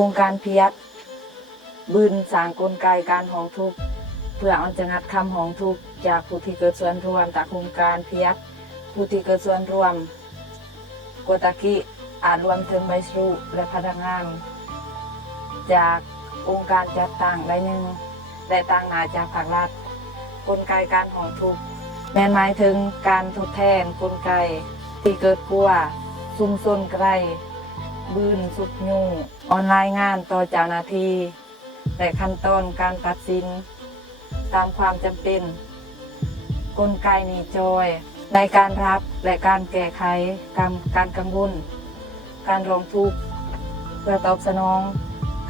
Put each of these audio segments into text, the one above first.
รงการเพียรบืนสร้างกลไกการห้องทุกข์เพื่อเอาจะงัดคำห้องทุกข์จากผู้ที่เกิดส่วนรวมจากโครงการเพียรผู้ที่เกิดส่วนรวมโกตากิอาจรวมถึงใบสรุและพนักงานจากองค์การจัดตั้งได้หนึ่งได้ตั้งหนาจากภาครัฐกลไกการห้องทุกข์แม้นหมายถึงการทดแทนกลไกที่เกิดกลัวซุ่มซ่นไกลบืนสุดยุ่งออนไลน์งานต่อเจ้าหน้าที่แต่ขั้นตอนการตัดสินตามความจำเป็นกลไกนี้จอยในการรับและการแก้ไขการกังวลการร้องทุกข์เพื่อตอบสนอง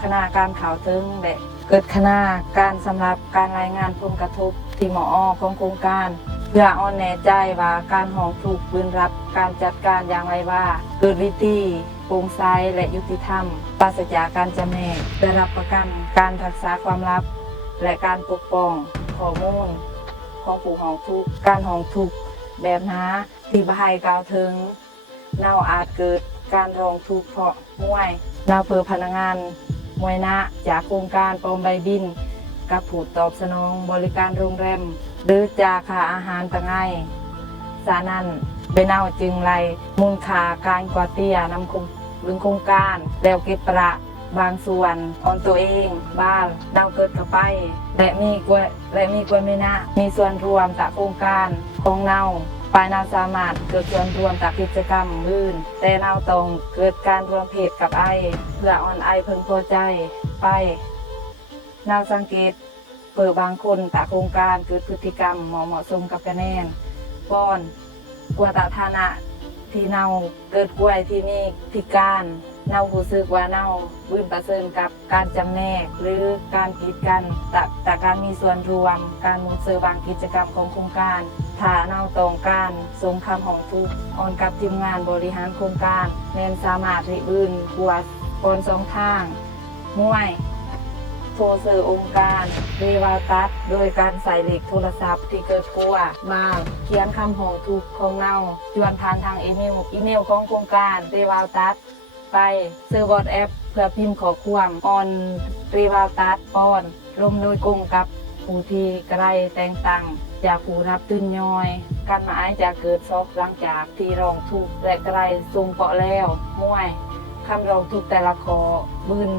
คณะการข่าวถึงและเกิดคณะการสำหรับการรายงานผลกระทบที่หมอของโครงการเพื่ออ่อนแน่ใจว่าการห้องทุกข์บืนรับการจัดการอย่างไรว่าเกิดวิธีโปร่งใสและยุติธรรมปราศจากการจำแนกได้รับประกันการรักษาความลับและการปกป้องข้อมูลของผู้ห้องทุกข์การห้องทุกข์แบบหาที่บ่ให้กล่าวถึงเน่าอาจเกิดการร้องทุกข์เพราะม่วยเน่าเพื่อพนักงานมวยนะจากโครงการปลอมใบบินกับผู้ตอบสนองบริการโรงแรมหรือจากค่าอาหารต่างไงสานั้นไปเน่าจึงไรมูลค่าการกว่าเตี้ยนำโครงการแล้วเก็บประบางส่วนออนตัวเองบ้านเน่าเกิดเข้าไปและมีกว่าไม่นะมีส่วนรวมจากโครงการของเน่าปลายเน่าสามารถเกิดส่วนรวมจากกิจกรรมอื่นแต่เน่าต้องเกิดการรวมเพศกับไอเพื่ออ่อนไอเพิ่งพอใจไปเน่าสังเกตเปิดบางคนจากโครงการเกิดพฤติกรรมเหมาะสมกับคะแนนป้อนกว่าตาฐานะที่เน่าเกิดกล้วยที่มีพิการเน่ารู้สึกว่าเน่าบืนประเสริญกับการจำแนกหรือการกีดกันแต่การมีส่วนรวมการมุ่งเสริมบางกิจกรรมของโครงการถ้าเน่าตรงการสงคำของทุกออนกับทีมงานบริหารโครงการแมนสามารถริบืนกวดปนสองทางม่วยโทรสื่อองค์การเรวาตัดโดยการใส่เหล็กโทรศัพท์ที่เกิดกลัวมาเขียนคำของทุกของเน่าจวนผ่านทางอีเมลของโครงการเรวาตัดไปเซอร์วอทแอปเพื่อพิมพ์ขอความออนเรวาตัดป้อนร่วมโดยกงกับผู้ที่ไกลแต่งตั้งจากผู้รับตื่นย้อยการหมายจะเกิดซอกหลังจากที่ร้องทุกข์และไกลทรงเปาะแล้วม่วยคำร้องทุกข์แต่ละขอบืน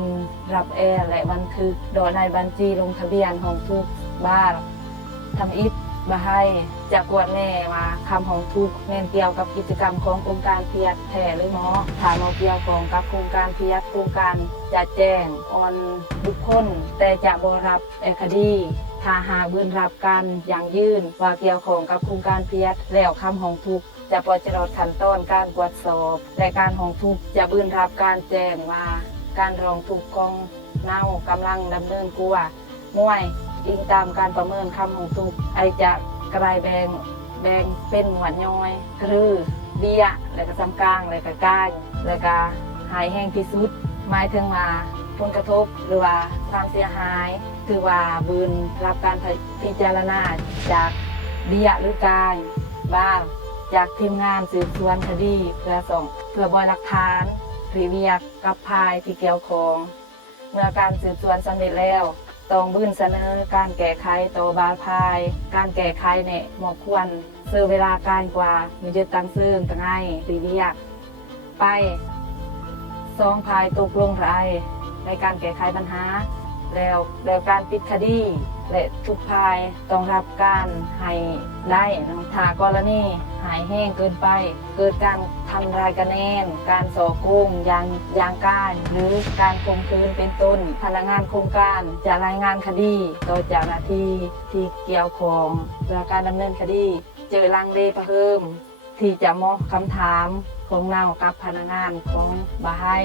รับแอร์และบันทึกโดยในบัญชีลงทะเบียนของทุกบ้านทำอิฐบาให้จะกวดแน่มาคำของทุกแม่นเกี่ยวกับกิจกรรมของโครงการเพียรแผ่หรือหมอถามเอาเกี่ยวของกับโครงการเพียรโครงการจะแจ้งออนบุคคลแต่จะบรับคดีถ้าหาบืนรับการอย่างยื่นว่าเกี่ยวของกับโครงการเพียรแล้วคำของทุกจะปล่อยจรดขั้นตอนการตรวจสอบและการของทุกจะบืนรับการแจ้งว่าการร้องทุกข์ของเน่ากำลังดำเนินกลัวม่วยอิงตามการประเมินคำของทุกไอจะกลายแบ่งเป็นหมวดย่อยคือเบี้ยและก็ซ้ำกลางและก็ก้านและก็หายแห้งที่สุดหมายถึงว่าผลกระทบหรือว่าความเสียหายคือว่าบืนรับการพิจารณาจากเบี้ยหรือกายบ้างจากทีมงานสืบสวนคดีเพื่อบอยหลักฐานหรือเรียกกับภายที่เกี่ยวข้องเมื่อการสืบสวนสำเร็จแล้วต้องบืนเสนอการแก้ไขต่อบาพายการแก้ไขเนี่ยเหมาะควรซื้อเวลาการกว่ามีจุดตั้งซึ่งตั้งไงหรือเรียกไป2 ภายตกลงไรในการแก้ไขปัญหาแล้วการปิดคดีและทุกภายต้องรับการให้ได้ถ้ากรณีหายแห้งเกินไปเกิดการทำลายคะแนนการส่อโกงอย่างการหรือการข่มขืนเป็นต้นพนักงานโครงการจะรายงานคดีต่อเจ้าหน้าที่ที่เกี่ยวข้องเพื่อการดำเนินคดีเจอลังเลเพิ่มที่จะมอบคำถามของเรากับพนักงานของบาให้